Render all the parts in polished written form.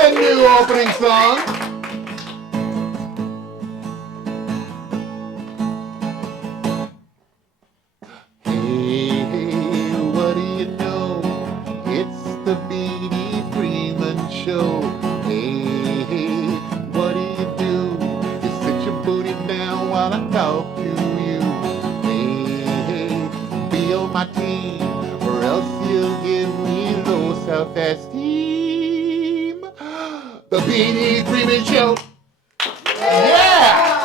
the new opening song. Hey, what do you know? It's the BD Freeman show. Hey, what do you do? You sit your booty down while I talk to you. Hey, be on my team, or else you'll give me low self-esteem. The BD Freeman show. Yeah!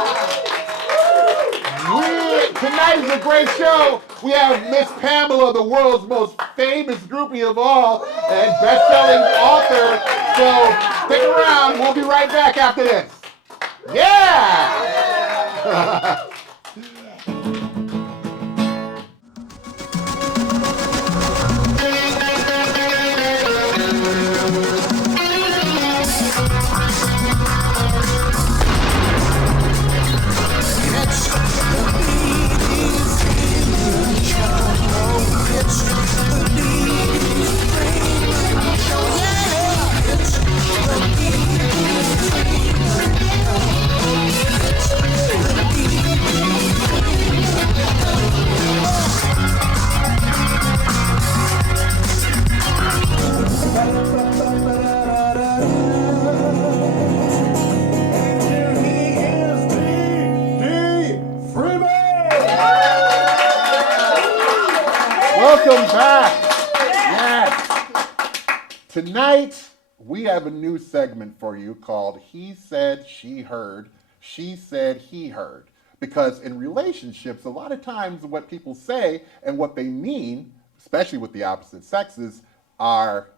Tonight is a great show. We have Miss Pamela, the world's most famous groupie of all, and best-selling author. So stick around. We'll be right back after this. Yeah! Welcome back. Yes. Tonight, we have a new segment for you called He Said, She Heard, She Said, He Heard. Because in relationships, a lot of times what people say and what they mean, especially with the opposite sexes, are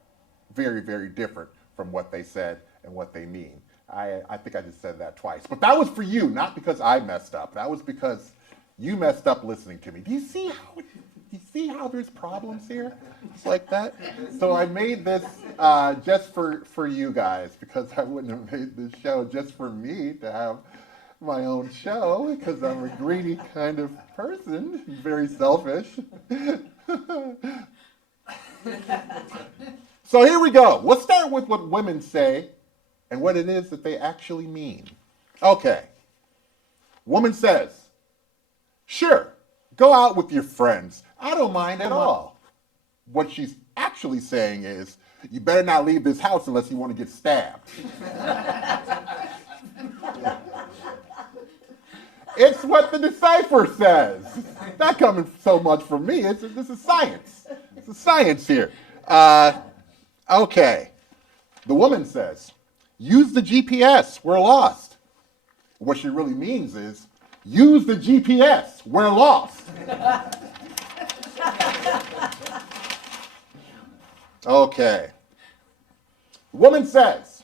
very, very different from what they said and what they mean. I think I just said that twice. But that was for you, not because I messed up. That was because you messed up listening to me. Do you see how there's problems here? It's like that. So I made this just for you guys, because I wouldn't have made this show just for me to have my own show, because I'm a greedy kind of person, very selfish. So here we go. Let's start with what women say and what it is that they actually mean. Okay. Woman says, sure, go out with your friends. I don't mind at all. What she's actually saying is, you better not leave this house unless you want to get stabbed. It's what the Decipher says. Not coming so much from me. This is science. It's a science here. Okay. The woman says, use the GPS. We're lost. What she really means is, use the GPS. We're lost. Okay. The woman says,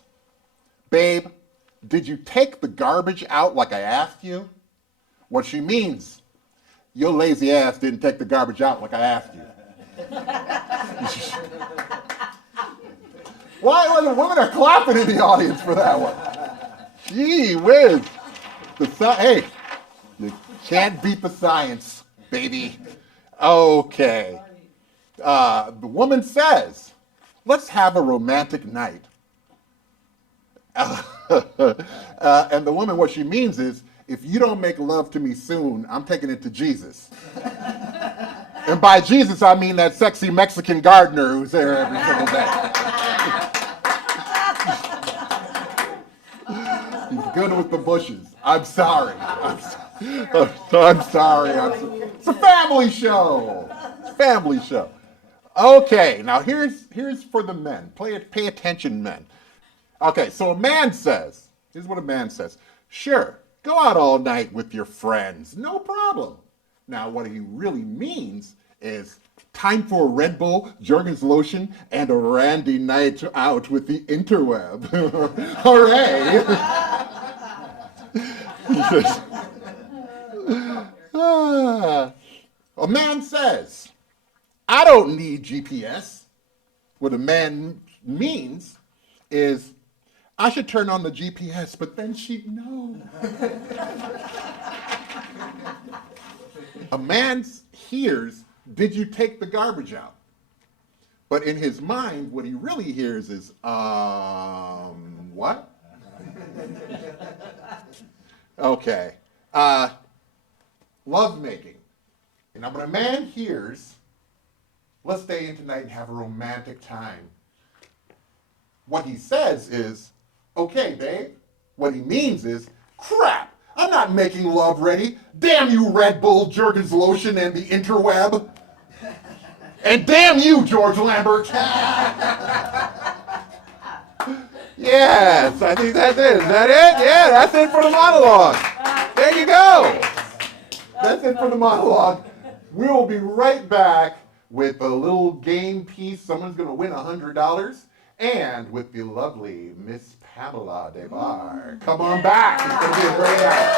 babe, did you take the garbage out like I asked you? What she means, your lazy ass didn't take the garbage out like I asked you. Why are the women are clapping in the audience for that one? Gee whiz. Hey, you can't beat the science, baby. Okay. The woman says, let's have a romantic night. And the woman, what she means is, if you don't make love to me soon, I'm taking it to Jesus. And by Jesus, I mean that sexy Mexican gardener who's there every single day. He's good with the bushes. I'm sorry. I'm sorry. It's a family show. It's a family show. Okay, now here's for the men. Pay attention, men. Okay, so a man says, here's what a man says. Sure, go out all night with your friends. No problem. Now, what he really means is time for a Red Bull, Jergens lotion, and a randy night out with the interweb. Hooray! A man says, I don't need GPS. What a man means is, I should turn on the GPS, but then she'd know. A man hears, did you take the garbage out? But in his mind, what he really hears is, what? Okay. Love making. Now, when a man hears, let's stay in tonight and have a romantic time, what he says is, okay, babe. What he means is, crap, I'm not making love ready. Damn you, Red Bull, Jergens lotion, and the interweb. And damn you, George Lambert. Yes, I think that's it. Is that it? Yeah, that's it for the monologue. There you go. That's it for the monologue. We will be right back with a little game piece. Someone's going to win $100. And with the lovely Miss Pamela des Barres. Come on back. It's going to be a great night.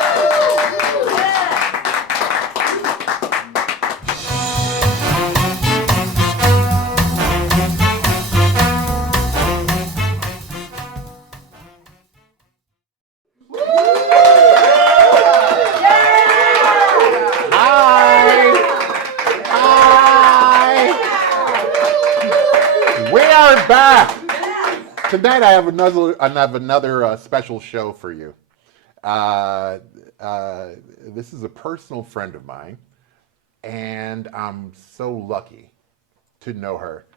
Back. Tonight I have another special show for you. This is a personal friend of mine, and I'm so lucky to know her.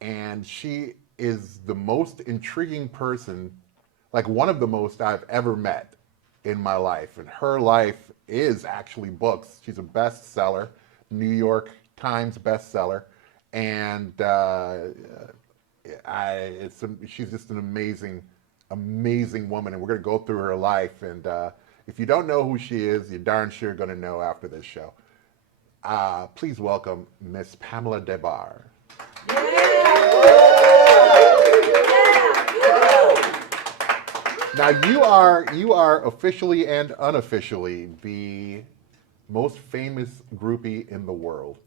And she is the most intriguing person, like one of the most I've ever met in my life. And her life is actually books. She's a bestseller, New York Times bestseller, and she's just an amazing woman, and we're going to go through her life. And if you don't know who she is, you're darn sure going to know after this show. Please welcome Miss Pamela des Barres. Now you are officially and unofficially the most famous groupie in the world.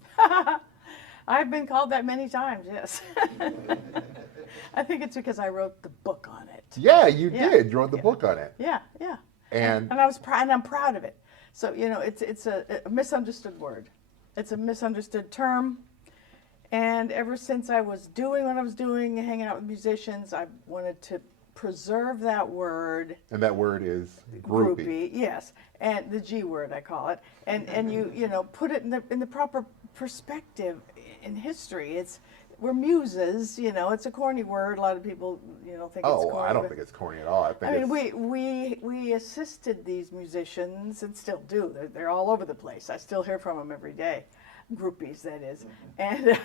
I've been called that many times, yes. I think it's because I wrote the book on it. Yeah, you did. You wrote the book on it. Yeah, yeah. And I'm proud of it. So, you know, it's a misunderstood word. It's a misunderstood term. And ever since I was doing what I was doing, hanging out with musicians, I wanted to preserve that word. And that word is groupie. Groupie, yes. And the G word, I call it. And you know, put it in the proper perspective in history. We're muses, you know. It's a corny word. A lot of people, you know, think it's corny. Oh, I don't think it's corny at all. I mean, we assisted these musicians and still do. They're all over the place. I still hear from them every day, groupies, that is, and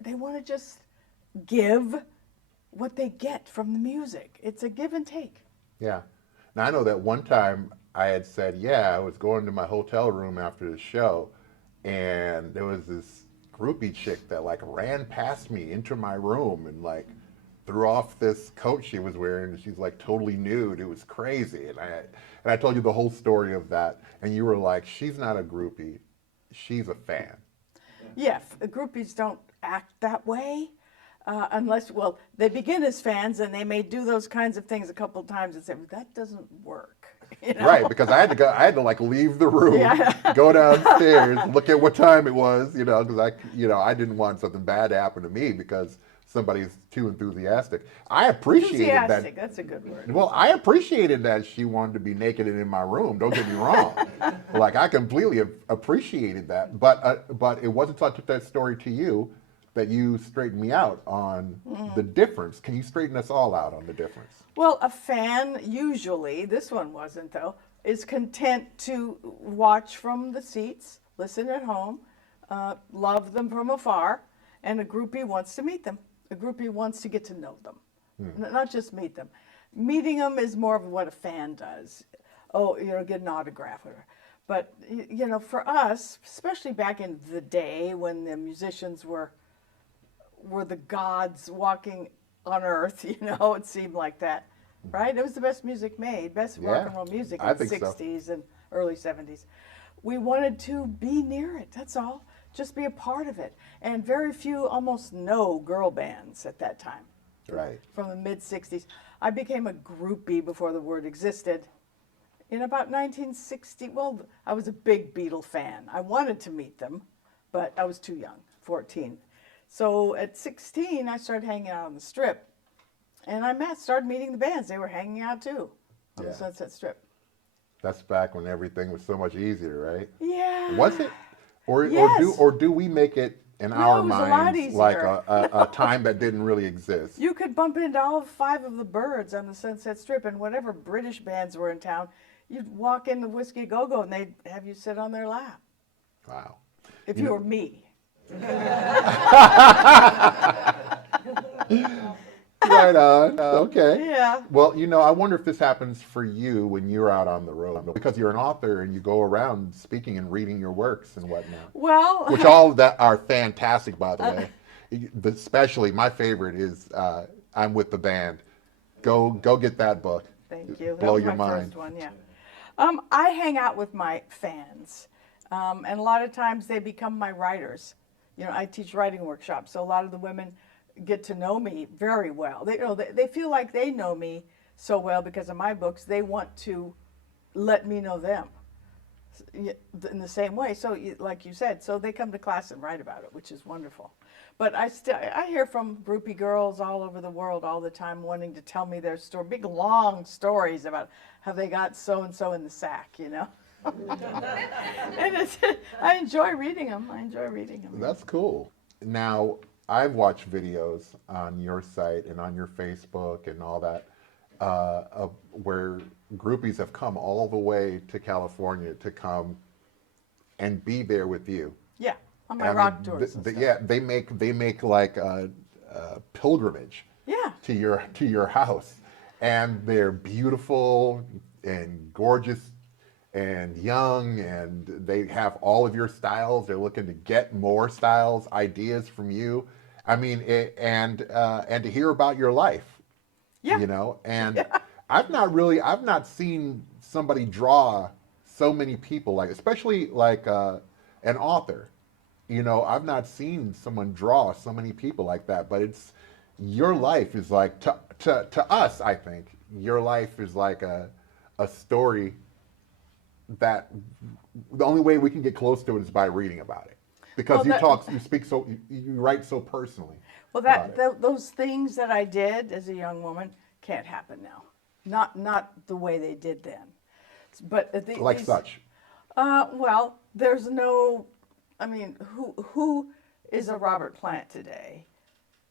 they want to just give what they get from the music. It's a give and take. Yeah. Now I know that one time I had said, I was going to my hotel room after the show, and there was this groupie chick that like ran past me into my room and like threw off this coat she was wearing, and she's like totally nude. It was crazy. And I told you the whole story of that, and you were like, she's not a groupie, she's a fan. Yeah, groupies don't act that way unless, well, they begin as fans and they may do those kinds of things a couple of times and say, well, that doesn't work. You know? Right, because I had to like leave the room, go downstairs, look at what time it was, you know, because I didn't want something bad to happen to me because somebody's too enthusiastic. I appreciated that. That's a good word. Well, I appreciated that she wanted to be naked and in my room. Don't get me wrong. Like, I completely appreciated that. But it wasn't until I took that story to you that you straightened me out on the difference. Can you straighten us all out on the difference? Well, a fan usually, this one wasn't though, is content to watch from the seats, listen at home, love them from afar, and a groupie wants to meet them. A groupie wants to get to know them, not just meet them. Meeting them is more of what a fan does. Oh, you know, get an autograph. But, you know, for us, especially back in the day when the musicians were the gods walking on earth, you know, it seemed like that, right? It was the best music made, best rock and roll music in the 60s and early 70s. We wanted to be near it, that's all. Just be a part of it. And very few, almost no girl bands at that time. Right. From the mid-60s. I became a groupie before the word existed. In about 1960, well, I was a big Beatles fan. I wanted to meet them, but I was too young, 14. So at 16, I started hanging out on the Strip, and started meeting the bands. They were hanging out too on the Sunset Strip. That's back when everything was so much easier, right? Yeah. Was it? Yes. Or do we make it in No, our it was a lot minds like easier. a time that didn't really exist? You could bump into all 5 of the Birds on the Sunset Strip, and whatever British bands were in town, you'd walk in the Whiskey Go-Go, and they'd have you sit on their lap. Wow. If You you know- were me. Right on. Okay. Yeah. Well, I wonder if this happens for you when you're out on the road, because you're an author and you go around speaking and reading your works and whatnot, Well, which all of that are fantastic, by the way. Especially my favorite is I'm with the band. Go get that book. thank you. Blow That was your my mind. first one, yeah. I hang out with my fans, and a lot of times they become my writers. I teach writing workshops, so a lot of the women get to know me very well. They feel like they know me so well because of my books. They want to let me know them in the same way. So, like you said, so they come to class and write about it, which is wonderful. But I hear from groupie girls all over the world all the time wanting to tell me their story, big long stories about how they got so and so in the sack, And I enjoy reading them. That's cool. Now, I've watched videos on your site and on your Facebook and all that of where groupies have come all the way to California to come and be there with you. Yeah, on my I mean, rock tours. And stuff. yeah, they make like a pilgrimage. Yeah. To your house, and they're beautiful and gorgeous and young, and they have all of your styles. They're looking to get more styles, ideas from you. I mean, and to hear about your life, Yeah. and I've not seen somebody draw so many people, like, especially like an author. I've not seen someone draw so many people like that, but your life is like, to us, I think, your life is like a story that the only way we can get close to it is by reading about it. Because Well, you speak you write so personally. Well, about it. those things that I did as a young woman can't happen now. Not the way they did then. But Like such. Well, there's no. I mean, who is a Robert Plant today?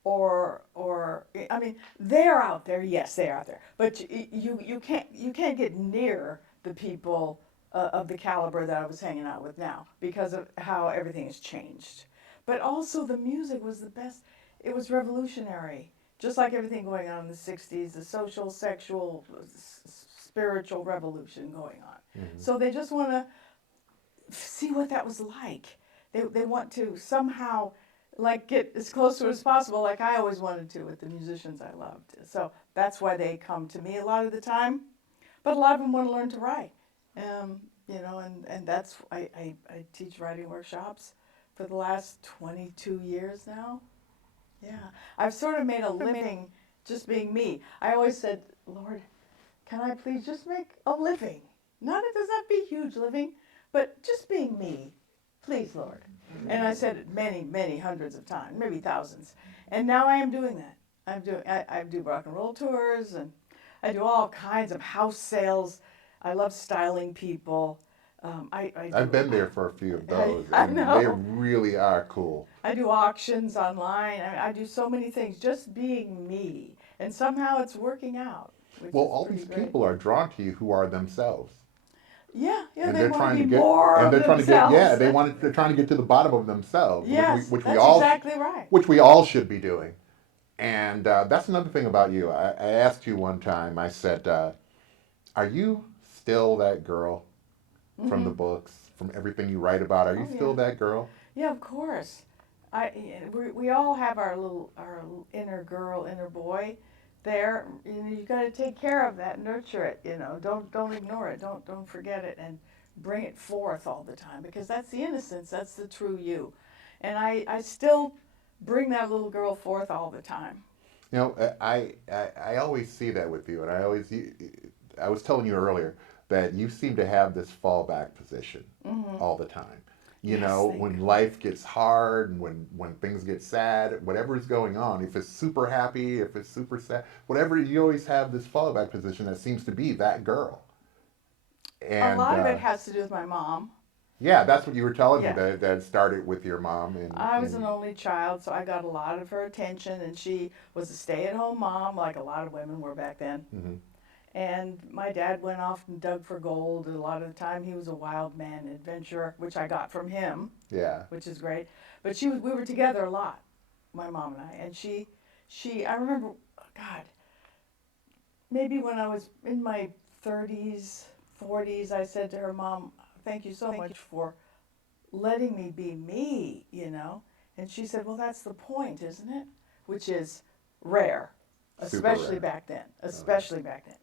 Or I mean, they're out there. Yes, they're out there. But you can't get near the people of the caliber that I was hanging out with now because of how everything has changed. But also the music was the best. It was revolutionary, just like everything going on in the '60s, the social, sexual, spiritual revolution going on. Mm-hmm. So they just want to see what that was like. They want to somehow like get as close to it as possible, like I always wanted to with the musicians I loved. So that's why they come to me a lot of the time. But a lot of them want to learn to write. And that's I teach writing workshops for the last 22 years now. Yeah, I've sort of made a living just being me. I always said, Lord, can I please just make a living? It does not be a huge living, but just being me. Please, Lord. And I said it many, many hundreds of times, maybe thousands. And now I am doing that. I do rock and roll tours, and I do all kinds of house sales. I love styling people. I've been there for a few of those, I and know. they really are cool. I do auctions online. I do so many things, just being me. And somehow it's working out. Well, all these people are drawn to you who are themselves. Yeah, And they they're want trying to to be get, more and of they're trying to themselves. get, yeah, they're trying to get to the bottom of themselves, Yes, which we that's all, exactly right. which we all should be doing. And that's another thing about you. I asked you one time, I said, are you still that girl from the books, from everything you write about? Are you still that girl? Yeah, of course. We all have our inner girl, inner boy there. You got to take care of that, nurture it, Don't ignore it. Don't forget it, and bring it forth all the time, because that's the innocence, that's the true you. And I still bring that little girl forth all the time. I always see that with you, and I was telling you earlier that you seem to have this fallback position all the time. You Yes, know, they when do. life gets hard and when things get sad, whatever is going on, if it's super happy, if it's super sad, whatever, you always have this fallback position that seems to be that girl. A And lot of it has to do with my mom. yeah, that's what you were telling me, Yeah. that started with your mom. I was an And only child, so I got a lot of her attention, and she was a stay-at-home mom, like a lot of women were back then. hmm And my dad went off and dug for gold. And a lot of the time, he was a wild man adventurer, which I got from him, yeah, which is great. But we were together a lot, my mom and I. And I remember, God, maybe when I was in my 30s, 40s, I said to her, Mom, thank you so much for letting me be me, you know? And she said, well, that's the point, isn't it? Which is rare, super especially rare. back then, Oh, yeah. especially back then.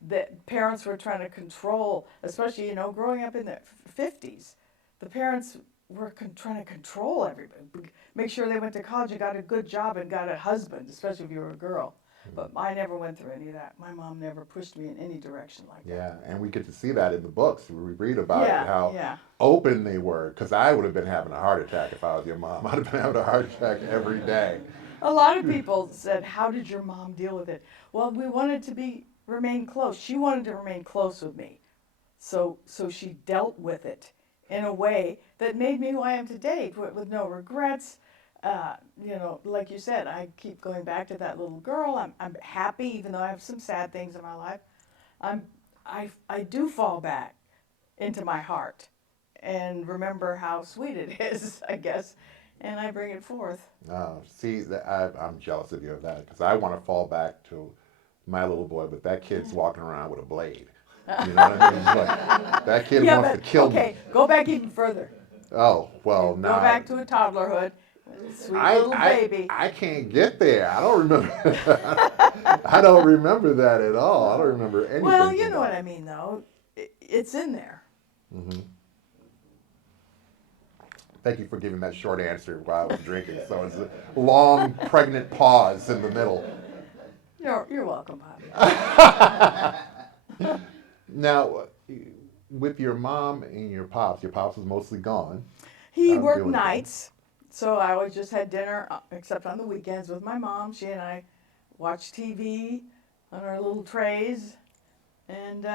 That parents were trying to control, especially, you know, growing up in the 50s, the parents were trying to control everybody, make sure they went to college and got a good job and got a husband, especially if you were a girl. But I never went through any of that. My mom never pushed me in any direction like that. Yeah, and we get to see that in the books. We read about it, Yeah, how yeah. open they were. Because I would have been having a heart attack if I was your mom. I'd have been having a heart attack every day. A lot of people said, "How did your mom deal with it?" Well, we wanted to remain close. She wanted to remain close with me, so she dealt with it in a way that made me who I am today, with no regrets. You know, like you said, I keep going back to that little girl. I'm happy, even though I have some sad things in my life. I'm I do fall back into my heart and remember how sweet it is, I guess, and I bring it forth. See, I'm jealous of you of that because I want to fall back to my little boy, but that kid's walking around with a blade. You know what I mean? Like, that kid Yeah, wants to but kill me. okay, go back even further. Oh, well, Go now back to a toddlerhood, sweet little baby. I can't get there. I don't remember. I don't remember that at all. I don't remember Well, anything you from know what that. I mean, though. It's in there. hmm Thank you for giving that short answer while I was drinking. So it's a long, pregnant pause in the middle. You're welcome, Bobby. Now, with your mom and your pops was mostly gone. He worked Doing things. nights, so I always just had dinner, except on the weekends with my mom. She and I watched TV on our little trays, and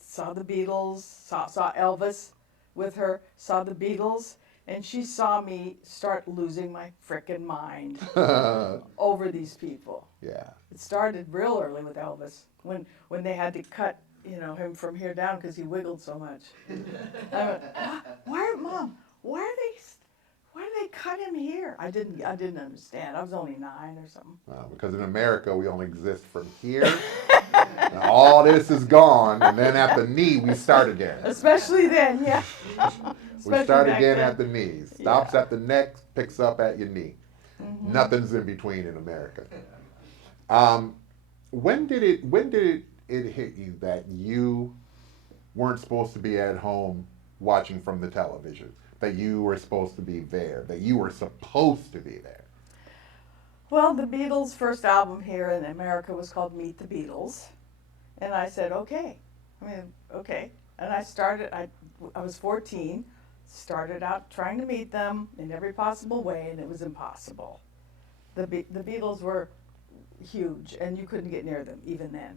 saw the Beatles, saw Elvis with her, saw the Beatles, and she saw me start losing my frickin' mind over these people. Yeah. It started real early with Elvis when they had to cut, you know, him from here down because he wiggled so much. I went, why, Mom? Why do they cut him here? I didn't understand. I was only 9 or something. Because in America, we only exist from here. And all this is gone. And then at the knee, we start again. Especially then, yeah. We Especially start back again then. at the knee. Stops Yeah. at the neck, picks up at your knee. Nothing's in between in America. Um, when did it hit you that you weren't supposed to be at home watching from the television? That you were supposed to be there? That you were supposed to be there? Well, the Beatles' first album here in America was called Meet the Beatles. And I said, okay. Okay. And I was 14, started out trying to meet them in every possible way, and it was impossible. The Beatles were huge, and you couldn't get near them even then.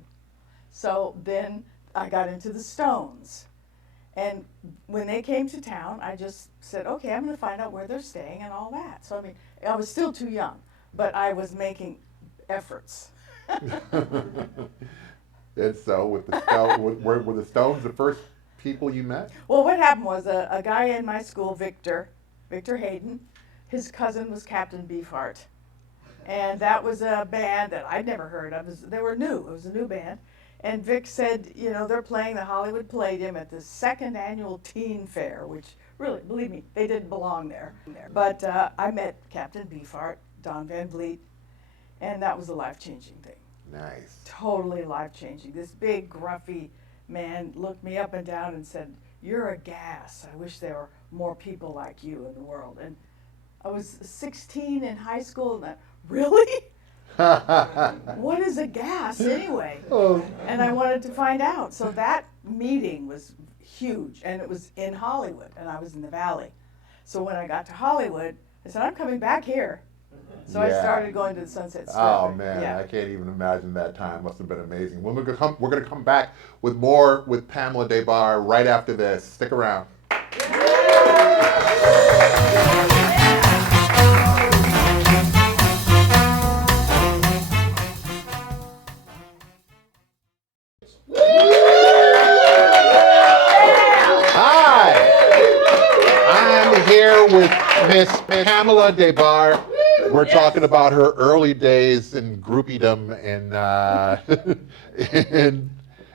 So then I got into the Stones. And when they came to town, I just said, okay, I'm going to find out where they're staying and all that. So, I was still too young, but I was making efforts. And so, with the Stones, were the Stones the first people you met? Well, what happened was a guy in my school, Victor Hayden, his cousin was Captain Beefheart. And that was a band that I'd never heard of. They were new. It was a new band. And Vic said, you know, they're playing the Hollywood Palladium at the 2nd annual Teen Fair, which really, believe me, they didn't belong there. But I met Captain Beefheart, Don Van Vliet, and that was a life-changing thing. Nice. Totally life-changing. This big, grumpy man looked me up and down and said, you're a gas. I wish there were more people like you in the world. And I was 16 in high school, and really? What is a gas anyway? Oh. And I wanted to find out. So that meeting was huge, and it was in Hollywood, and I was in the Valley. So when I got to Hollywood, I said, I'm coming back here. So I Yeah. started going to the Sunset Strip. Oh man, Yeah. I can't even imagine that time. Must have been amazing. When we're gonna come back with more with Pamela Des Barres right after this. Stick around. Hi, I'm here with Miss Pamela Des Barres. We're talking about her early days in groupiedom in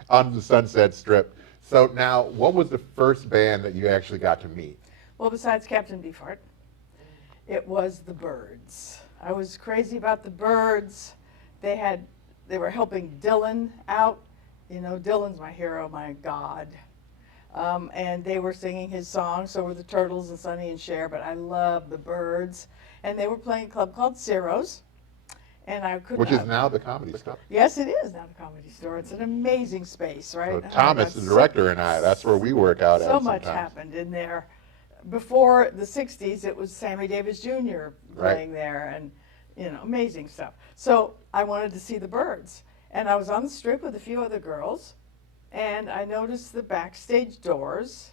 on the Sunset Strip. So now, what was the first band that you actually got to meet? Well, besides Captain Beefheart, it was the Byrds. I was crazy about the Byrds. They were helping Dylan out. You know, Dylan's my hero, my God. And they were singing his songs, so were the Turtles and Sonny and Cher, but I love the Byrds. And they were playing a club called Ciro's. And I could Which not, is now the Comedy Store. Yes, it is now the Comedy Store. It's an amazing space, right? So Thomas, the that's director, and I, that's where we work out at so sometimes. much happened in there. Before the 60s, it was Sammy Davis Jr. playing there, and, you know, amazing stuff. So I wanted to see the Byrds. And I was on the Strip with a few other girls, and I noticed the backstage doors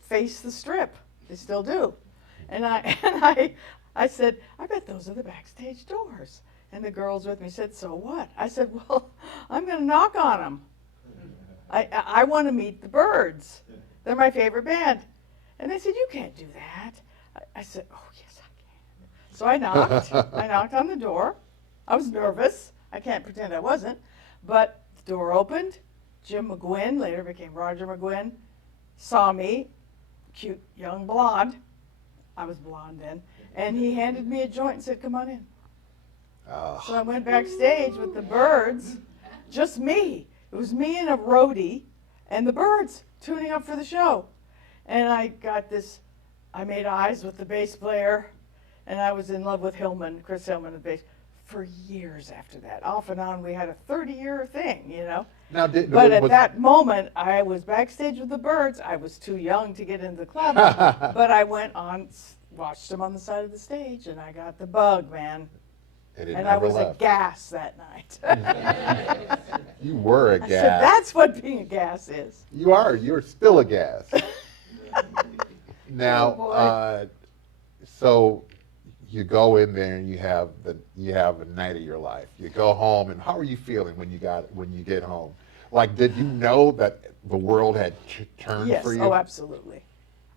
face the Strip. They still do. And I said, I bet those are the backstage doors. And the girls with me said, so what? I said, well, I'm going to knock on them. I want to meet the Byrds. They're my favorite band. And they said, you can't do that. I said, oh, yes, I can. So I knocked. I knocked on the door. I was nervous. I can't pretend I wasn't. But the door opened. Jim McGuinn, later became Roger McGuinn, saw me, cute young blonde. I was blonde then. And he handed me a joint and said, come on in. Oh. So I went backstage with the Byrds, just me. It was me and a roadie and the Byrds tuning up for the show. And I got this, I made eyes with the bass player, and I was in love with Hillman, Chris Hillman, the bass, for years after that. Off and on, we had a 30-year thing, you know. Now, But at that moment, I was backstage with the Byrds. I was too young to get into the club, but I went on, watched them on the side of the stage, and I got the bug, man. And I was aghast that night. You were aghast. I said, that's what being aghast is. You are. You're still aghast. Now, Oh, so you go in there and you have a night of your life. You go home, and how are you feeling when you get home? Like, did you know that the world had turned Yes. for you? Oh, absolutely,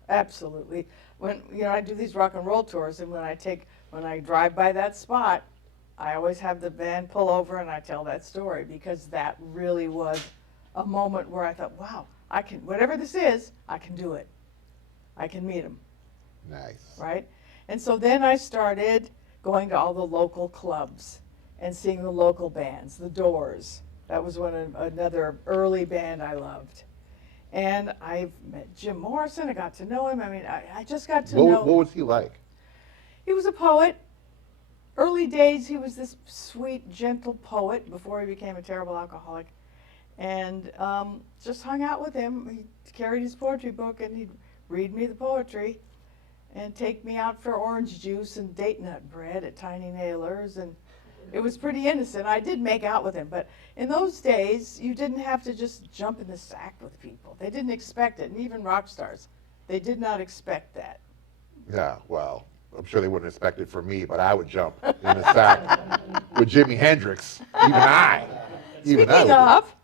absolutely. When I do these rock and roll tours, and when I drive by that spot, I always have the van pull over and I tell that story, because that really was a moment where I thought, wow, I can, whatever this is, I can do it. I can meet them. Nice. Right? And so then I started going to all the local clubs and seeing the local bands, the Doors. That was another early band I loved. And I met Jim Morrison. I got to know him. I mean, I just got to know. What was he like? He was a poet. Early days, he was this sweet, gentle poet before he became a terrible alcoholic. And just hung out with him. He carried his poetry book, and he'd read me the poetry and take me out for orange juice and date nut bread at Tiny Nailers. And it was pretty innocent. I did make out with him, but in those days, you didn't have to just jump in the sack with people. They didn't expect it, and even rock stars, they did not expect that. Yeah, well, I'm sure they wouldn't expect it from me, but I would jump in the sack with Jimi Hendrix. Even I. Speaking of,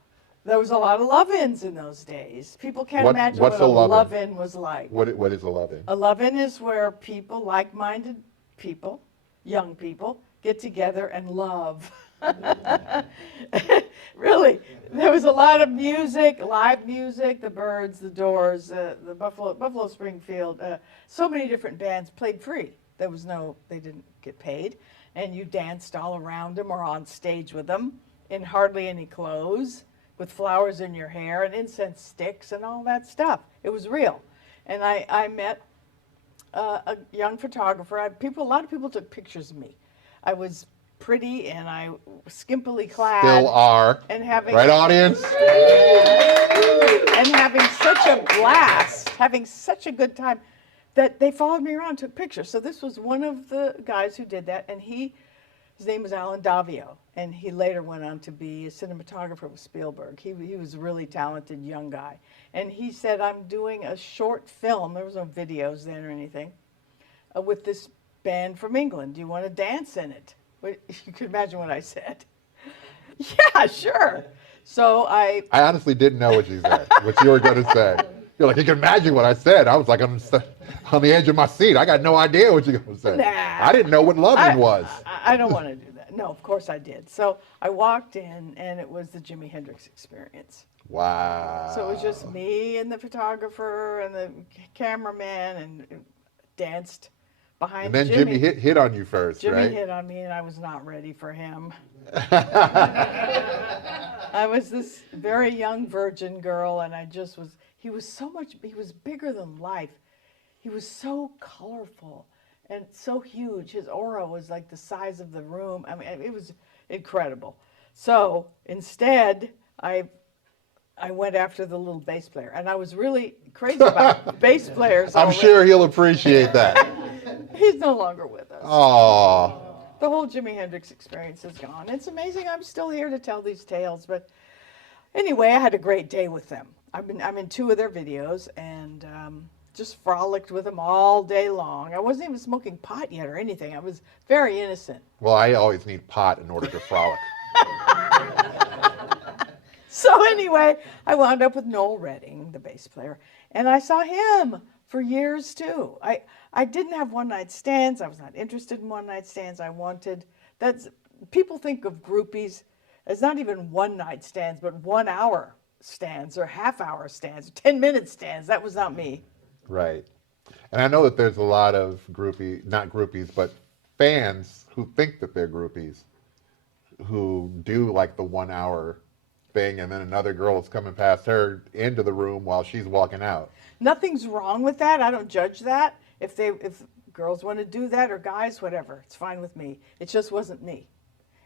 there was a lot of love-ins in those days. People can't imagine what a love-in was like. What is a love-in? A love-in is where people, like-minded people, young people, get together and love. Really, there was a lot of music, live music, the Byrds, the Doors, the Buffalo Springfield, so many different bands played free. They didn't get paid, and you danced all around them or on stage with them in hardly any clothes, with flowers in your hair and incense sticks and all that stuff. It was real. And I met a young photographer. A lot of people took pictures of me. I was pretty and I was skimpily clad. Still are. And having Right, audience? and having such a blast, having such a good time that they followed me around, took pictures. So this was one of the guys who did that, and his name was Alan Davio, and he later went on to be a cinematographer with Spielberg. He was a really talented young guy. And he said, I'm doing a short film, there was no videos then or anything, with this band from England. Do you want to dance in it? You could imagine what I said. Yeah, sure. So I honestly didn't know what you said, what you were going to say. You're like, you can imagine what I said. I was like, on the edge of my seat. I got no idea what you're going to say. Nah. I didn't know what loving was. I don't want to do that. No, of course I did. So I walked in, and it was the Jimi Hendrix experience. Wow. So it was just me and the photographer and the cameraman, and danced behind and then Jimmy. Jimmy hit on you first, Jimmy right? hit on me, and I was not ready for him. I was this very young virgin girl, and he was bigger than life. He was so colorful and so huge. His aura was like the size of the room. I mean, it was incredible. So instead, I went after the little bass player, and I was really crazy about bass players. I'm sure he'll appreciate that. He's no longer with us. Oh. The whole Jimi Hendrix experience is gone. It's amazing I'm still here to tell these tales, but anyway, I had a great day with them. I'm in 2 of their videos, and just frolicked with them all day long. I wasn't even smoking pot yet or anything. I was very innocent. Well, I always need pot in order to frolic. So anyway, I wound up with Noel Redding, the bass player, and I saw him for years too. I didn't have one-night stands. I was not interested in one-night stands. People think of groupies as not even one-night stands, but 1 hour stands or half-hour stands, 10-minute stands. That was not me. Right. And I know that there's a lot of not groupies, but fans who think that they're groupies, who do like the 1 hour thing, and then another girl is coming past her into the room while she's walking out. Nothing's wrong with that. I don't judge that. If girls want to do that, or guys, whatever, it's fine with me. It just wasn't me.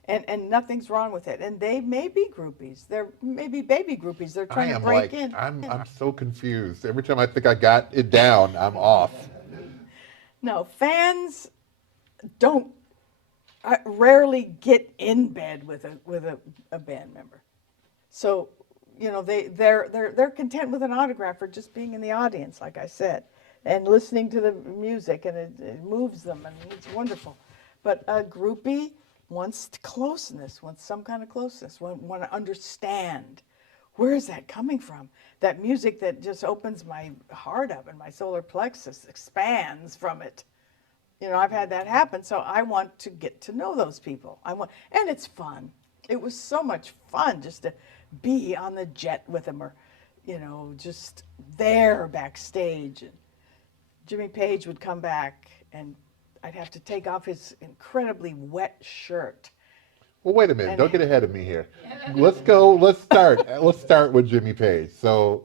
And nothing's wrong with it. And they may be groupies. They're maybe baby groupies. They're trying to break in. I'm so confused. Every time I think I got it down, I'm off. No, fans rarely get in bed with a band member. So, they're content with an autograph or just being in the audience, like I said, and listening to the music, and it moves them, and it's wonderful. But a groupie wants closeness, wants some kind of closeness, want to understand, where is that coming from? That music that just opens my heart up, and my solar plexus expands from it. I've had that happen, so I want to get to know those people. And it's fun. It was so much fun just to be on the jet with them, or, just there backstage. And Jimmy Page would come back, and I'd have to take off his incredibly wet shirt. Well, wait a minute. Don't get ahead of me here. Let's start. Let's start with Jimmy Page. So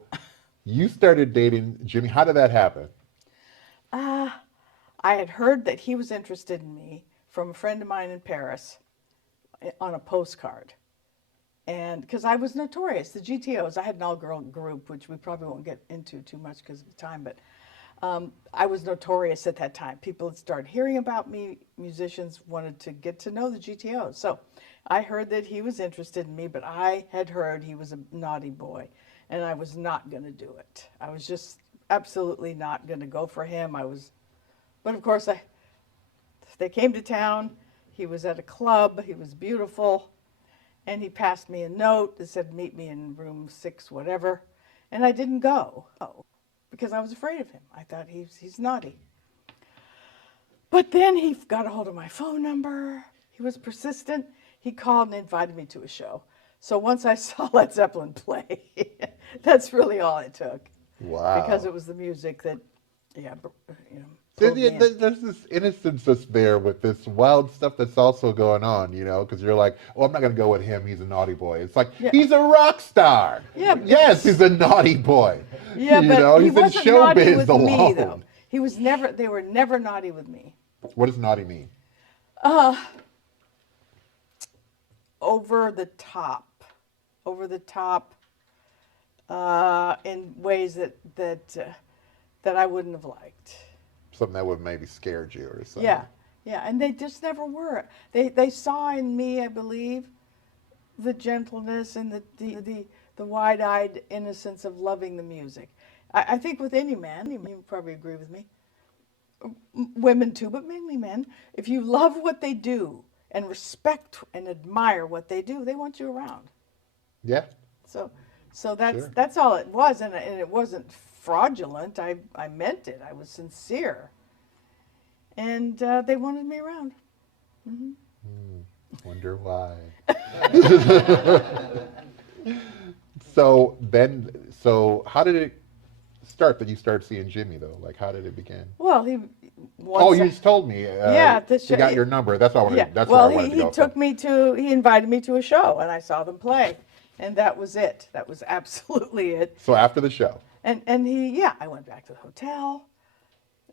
you started dating Jimmy. How did that happen? I had heard that he was interested in me from a friend of mine in Paris on a postcard. And because I was notorious, the GTOs, I had an all-girl group, which we probably won't get into too much because of the time, but I was notorious at that time. People had started hearing about me. Musicians wanted to get to know the GTOs. So I heard that he was interested in me, but I had heard he was a naughty boy, and I was not going to do it. I was just absolutely not going to go for him. But of course, they came to town. He was at a club. He was beautiful. And he passed me a note that said, meet me in room 6, whatever. And I didn't go because I was afraid of him. I thought he's naughty. But then he got a hold of my phone number. He was persistent. He called and invited me to a show. So once I saw Led Zeppelin play, that's really all it took. Wow. Because it was the music that, There's this innocence that's there with this wild stuff that's also going on, because you're like, oh, I'm not going to go with him. He's a naughty boy. It's like, he's a rock star. Yeah, yes, he's a naughty boy. Yeah, but he he's in wasn't naughty showbiz with alone. me, though. They were never naughty with me. What does naughty mean? over the top, in ways that I wouldn't have liked. Something that would maybe scared you or something. Yeah, yeah, and they just never were. They saw in me, I believe, the gentleness and the wide-eyed innocence of loving the music. I think with any man, you probably agree with me, women too, but mainly men, if you love what they do and respect and admire what they do, they want you around. Yeah. So that's Sure. that's all it was, and it wasn't fraudulent. I meant it. I was sincere, and they wanted me around. Mm-hmm. Wonder why. So how did it start that you started seeing Jimmy though? Like how did it begin? Well, You once just told me. He got your number. That's why I wanted. yeah. That's Well, where I wanted to go. he took me to. He invited me to a show, and I saw them play, and that was it. That was absolutely it. So after the show. And I went back to the hotel,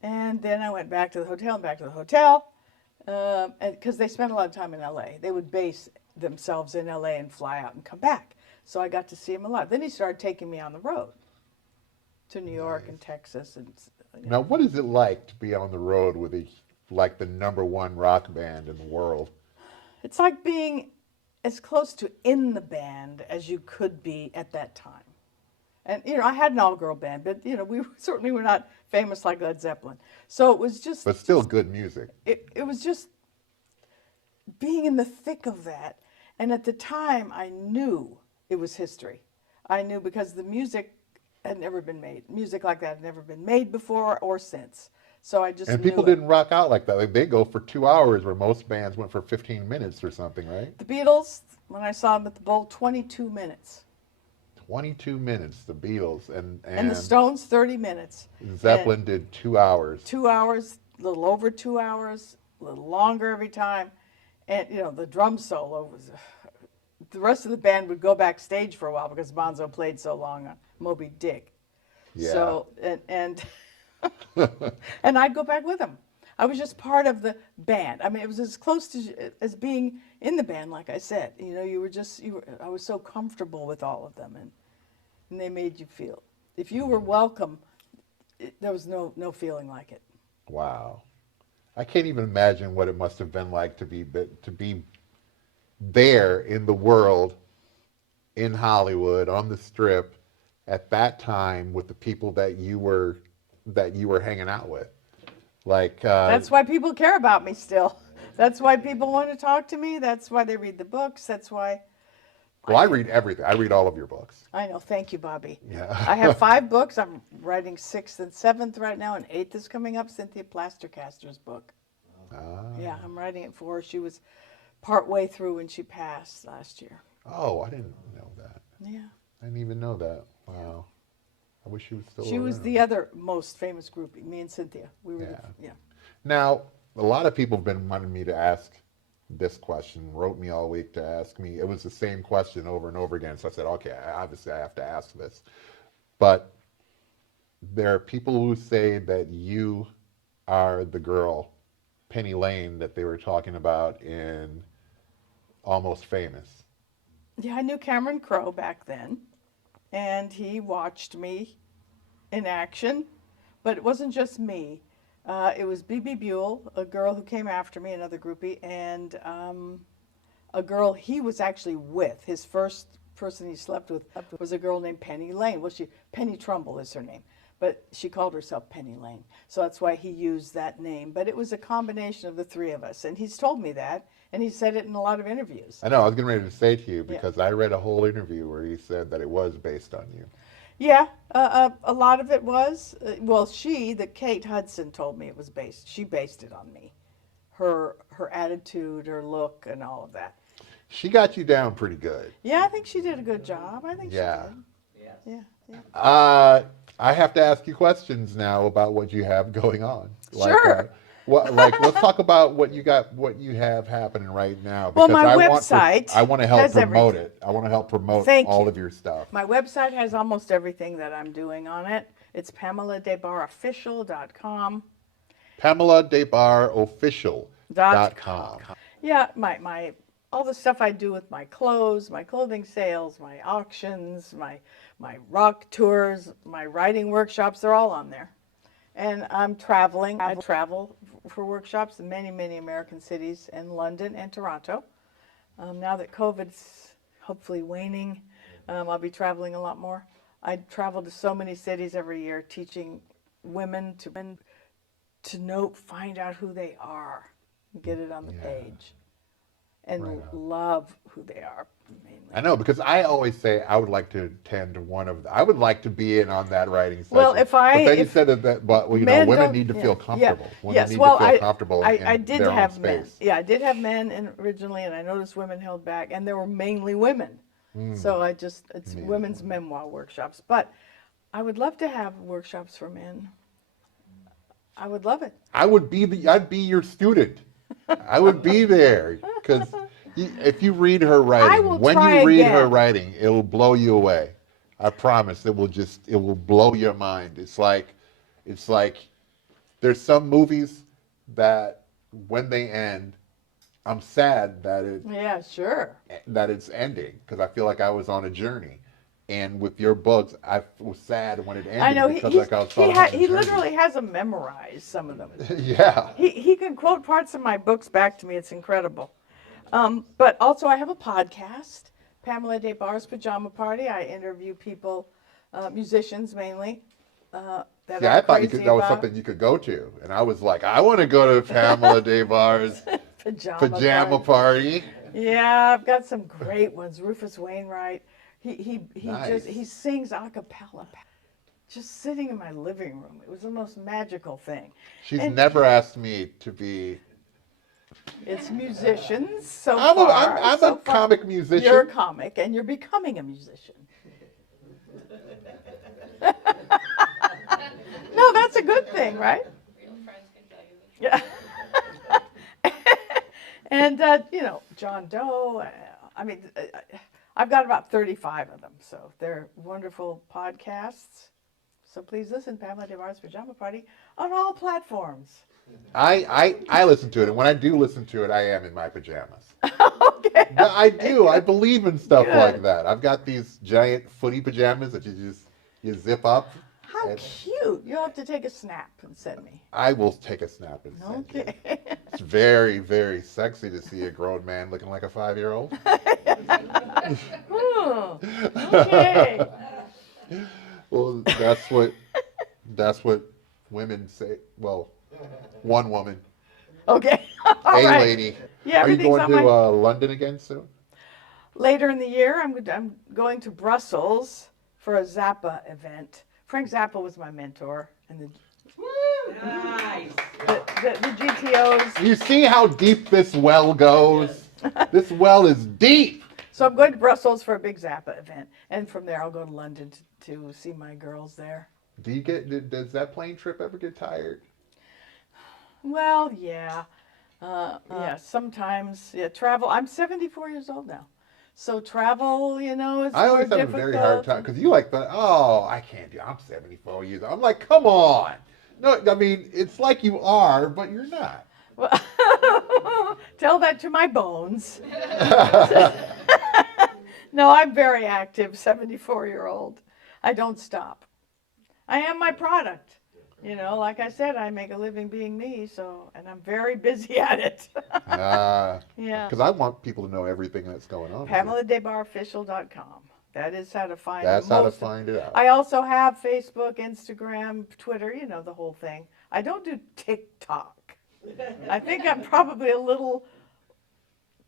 and then I went back to the hotel and back to the hotel, because they spent a lot of time in L.A. They would base themselves in L.A. and fly out and come back. So I got to see him a lot. Then he started taking me on the road to New York and Texas. And Now, what is it like to be on the road with like the #1 rock band in the world? it's like being as close to in the band as you could be at that time. And, I had an all-girl band, but, we certainly were not famous like Led Zeppelin. So it was just... But still good music. It was just being in the thick of that. And at the time, I knew it was history. I knew because the music had never been made. Music like that had never been made before or since. So I just And knew people it. didn't rock out like that. Like they go for 2 hours where most bands went for 15 minutes or something, right? The Beatles, when I saw them at the Bowl, 22 minutes. 22 minutes, the Beatles. And the Stones, 30 minutes. Zeppelin And did 2 hours. 2 hours, a little over 2 hours, a little longer every time. And, the drum solo was... the rest of the band would go backstage for a while because Bonzo played so long on Moby Dick. Yeah. So, and I'd go back with them. I was just part of the band. I mean, it was as close to as being in the band, like I said. I was so comfortable with all of them, and they made you feel. If you were welcome, there was no feeling like it. Wow. I can't even imagine what it must have been like to be there in the world, in Hollywood, on the Strip, at that time with the people that you were hanging out with. Like That's why people care about me still. That's why people want to talk to me. That's why they read the books. That's why. Well, I read everything. I read all of your books. I know. Thank you, Bobby. Yeah. I have 5 books. I'm writing 6th and 7th right now, and 8th is coming up. Cynthia Plastercaster's book. Yeah, I'm writing it for her. She was partway through when she passed last year. Oh, I didn't know that. Yeah. I didn't even know that. Wow. I wish she was still She was around. the other most famous groupie, me and Cynthia. We were, Yeah. Now, a lot of people have been wanting me to ask this question, wrote me all week to ask me. It was the same question over and over again. So I said, okay, obviously I have to ask this. But there are people who say that you are the girl, Penny Lane, that they were talking about in Almost Famous. Yeah, I knew Cameron Crowe back then, and he watched me in action. But it wasn't just me. It was B.B. Buell, a girl who came after me, another groupie, and a girl he was actually with. His first person he slept with was a girl named Penny Lane. Well, Penny Trumbull is her name, but she called herself Penny Lane. So that's why he used that name. But it was a combination of the 3 of us, and he's told me that, and he said it in a lot of interviews. I know, I was getting ready to say to you, because I read a whole interview where he said that it was based on you. Yeah, a lot of it was. Well, Kate Hudson told me it was based. She based it on me, her attitude, her look, and all of that. She got you down pretty good. Yeah, I think she did a good job. I think she did. Yeah. I have to ask you questions now about what you have going on. Sure. Let's talk about what you have happening right now. Well, Because my website I want to help has promote everything. it. I want to help promote Thank all you. of your stuff. My website has almost everything that I'm doing on it. It's PamelaDesBarresOfficial.com. PamelaDesBarresOfficial.com. Yeah, my all the stuff I do with my clothes, my clothing sales, my auctions, my rock tours, my writing workshops, they're all on there. And I'm traveling. I travel for workshops in many, many American cities, and London and Toronto. Now that COVID's hopefully waning, I'll be traveling a lot more. I travel to so many cities every year, teaching women to know, find out who they are, get it on the page, and love who they are. Mainly. I know, because I always say I would like to attend one of I would like to be in on that writing session. Well, but then you said that but you know, women need to feel comfortable. Women need to feel comfortable in I did their have own men. space. Yeah, I did have men originally, and I noticed women held back, and there were mainly women. So it's women's memoir workshops. But I would love to have workshops for men. I would love it. I'd be your student. I would be there, because if you read her writing, her writing, it will blow you away. I promise. It will blow your mind. It's like there's some movies that when they end, I'm sad that it's ending, because I feel like I was on a journey. And with your books, I was sad when it ended. I know he journey. literally has them memorized, some of them. Yeah. He can quote parts of my books back to me. It's incredible. But also I have a podcast, Pamela Des Barres Pajama Party. I interview people, musicians mainly. I thought that was something you could go to, and I was like, I want to go to Pamela Des Barres pajama party. Yeah, I've got some great ones. Rufus Wainwright. He Nice. he sings a cappella, just sitting in my living room. It was the most magical thing. She's never asked me to be. It's musicians so I'm far. I'm so a far. comic musician. You're a comic, and you're becoming a musician. No, that's a good thing, right? Real friends can tell you the truth. Yeah. And, John Doe, I've got about 35 of them, so they're wonderful podcasts. So please listen, Pamela Des Barres Pajama Party, on all platforms. I listen to it, and when I do listen to it, I am in my pajamas. Okay. But I do. I believe in stuff Good. like that. I've got these giant footy pajamas that you zip up. How cute. You'll have to take a snap and send me. I will take a snap and send you. Okay. It's very, very sexy to see a grown man looking like a 5-year-old. Okay. Well, that's what women say. Well, one woman, Okay. All a right. lady. Yeah, Are you everything's going on to London again soon? Later in the year, I'm going to Brussels for a Zappa event. Frank Zappa was my mentor, and the GTOs. You see how deep this well goes? This well is deep. So I'm going to Brussels for a big Zappa event, and from there I'll go to London to see my girls there. Does that plane trip ever get tired? Well, yeah. Yeah, sometimes. Yeah, travel. I'm 74 years old now. So travel, is I more always have difficult. a very hard time, because you like I can't do it. I'm 74 years old. I'm like, come on. No, I mean, it's like you are, but you're not. Well, tell that to my bones. No, I'm very active, 74-year-old. I don't stop. I am my product. Like I said, I make a living being me, and I'm very busy at it. Yeah. Because I want people to know everything that's going on. PamelaDesBarresOfficial.com. That is how to find That's how to find it out. I also have Facebook, Instagram, Twitter, the whole thing. I don't do TikTok. I think I'm probably a little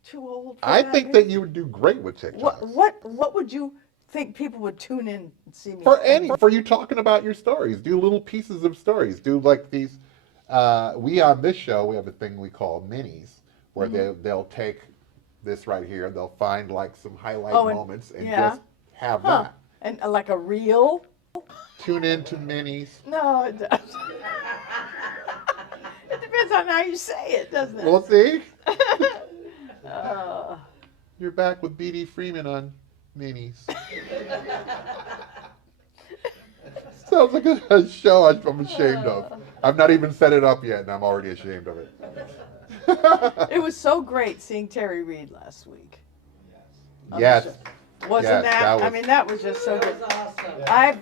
too old for I that, think maybe. that you would do great with TikTok. What would you think people would tune in and see me For you talking about your stories? Do little pieces of stories. Do like these. We on this show, we have a thing we call minis, where they'll take this right here. They'll find like some highlight moments and just have that. And like a reel? Tune in to minis. No, it doesn't. It depends on how you say it, doesn't it? Well, see? You're back with BD Freeman on minis. Sounds like a show I'm ashamed of. I've not even set it up yet, and I'm already ashamed of it. It was so great seeing Terry Reid last week. Yes. Wasn't Yes, that? that was- I mean, that was just so good. I've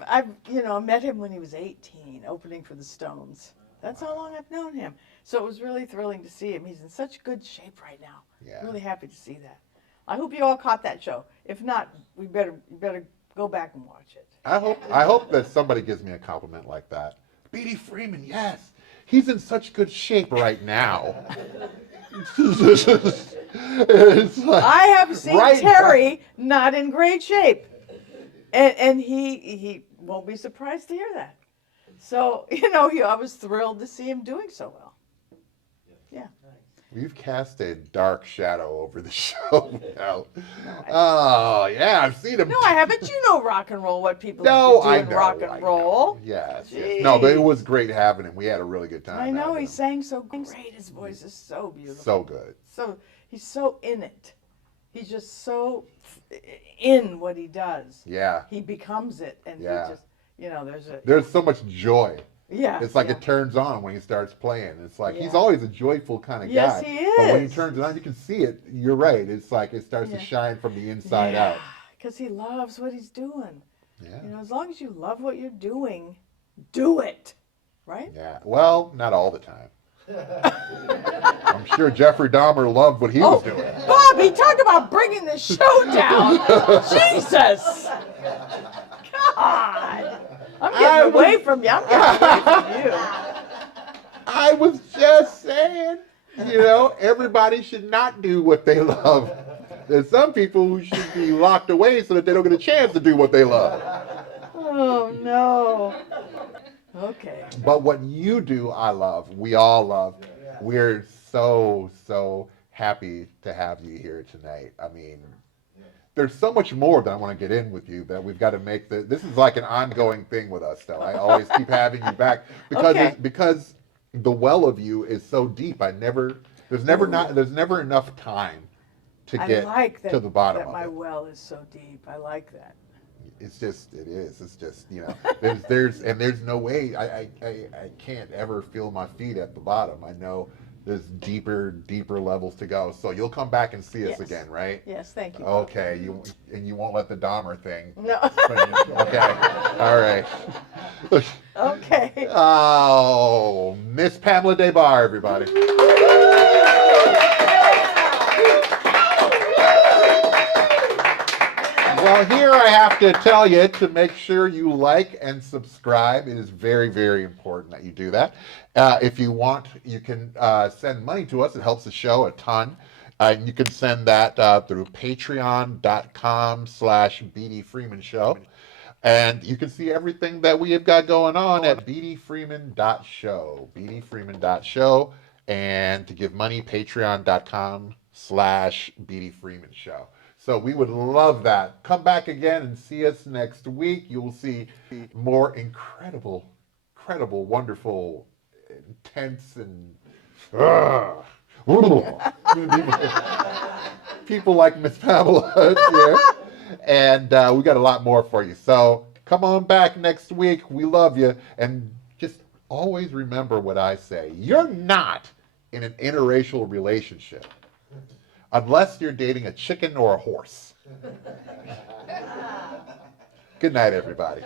met him when he was 18, opening for the Stones. That's how long I've known him. So it was really thrilling to see him. He's in such good shape right now. Yeah. Really happy to see that. I hope you all caught that show. If not, you better go back and watch it. I hope that somebody gives me a compliment like that. BD Freeman, yes. He's in such good shape right now. It's like, I have seen right, Terry not in great shape, and he won't be surprised to hear that. So I was thrilled to see him doing so well. Yeah. We've cast a dark shadow over the show now. Oh, yeah, I've seen him. No, I haven't. You know rock and roll. What people No, do I in know. rock and roll. Yes, yes. No, but it Jeez. was great having him. We had a really good time. I know having he him. sang so great. His voice is so beautiful. So good. So he's so in it. He's just so in what he does. Yeah. He becomes it, and Yeah. he just There's so much joy. yeah. It's like yeah. it turns on when he starts playing. It's like he's Yeah. always a joyful kind of Yes, guy. he But when he is. turns it on, you can see it. You're right. It's like it starts to Yeah. shine from the inside out. Because he loves what he's doing. Yeah. As long as you love what you're doing, do it. Right? Yeah. Well, not all the time. I'm sure Jeffrey Dahmer loved what he was doing. Bobby, talk about bringing the show down. Jesus. God. I'm getting away from you. I'm getting away from you. I was just saying, everybody should not do what they love. There's some people who should be locked away so that they don't get a chance to do what they love. Oh, no. Okay. But what you do, I love. We all love. We're so, so happy to have you here tonight. I mean, there's so much more that I want to get in with you that we've got to make. This is like an ongoing thing with us, though. I always keep having you back because Okay. because the well of you is so deep. There's never enough time to I get like that, to the bottom that of my it. well is so deep. I like that. It's just there's no way I can't ever feel my feet at the bottom. I know there's deeper levels to go. So you'll come back and see us Yes. again, right? Yes, thank you. Okay, you won't let the Dahmer thing. No. Okay, all right. Okay. Oh, Miss Pamela Des Barres, everybody. Well, here I have to tell you to make sure you like and subscribe. It is very, very important that you do that. If you want, you can send money to us. It helps the show a ton. You can send that through patreon.com/BD Freeman Show. And you can see everything that we have got going on at bdfreeman.show. bdfreeman.show. And to give money, patreon.com/BD Freeman Show. So we would love that. Come back again and see us next week. You will see more incredible, wonderful, intense, and people like Miss Pamela here. And we got a lot more for you. So come on back next week. We love you. And just always remember what I say. You're not in an interracial relationship unless you're dating a chicken or a horse. Good night, everybody.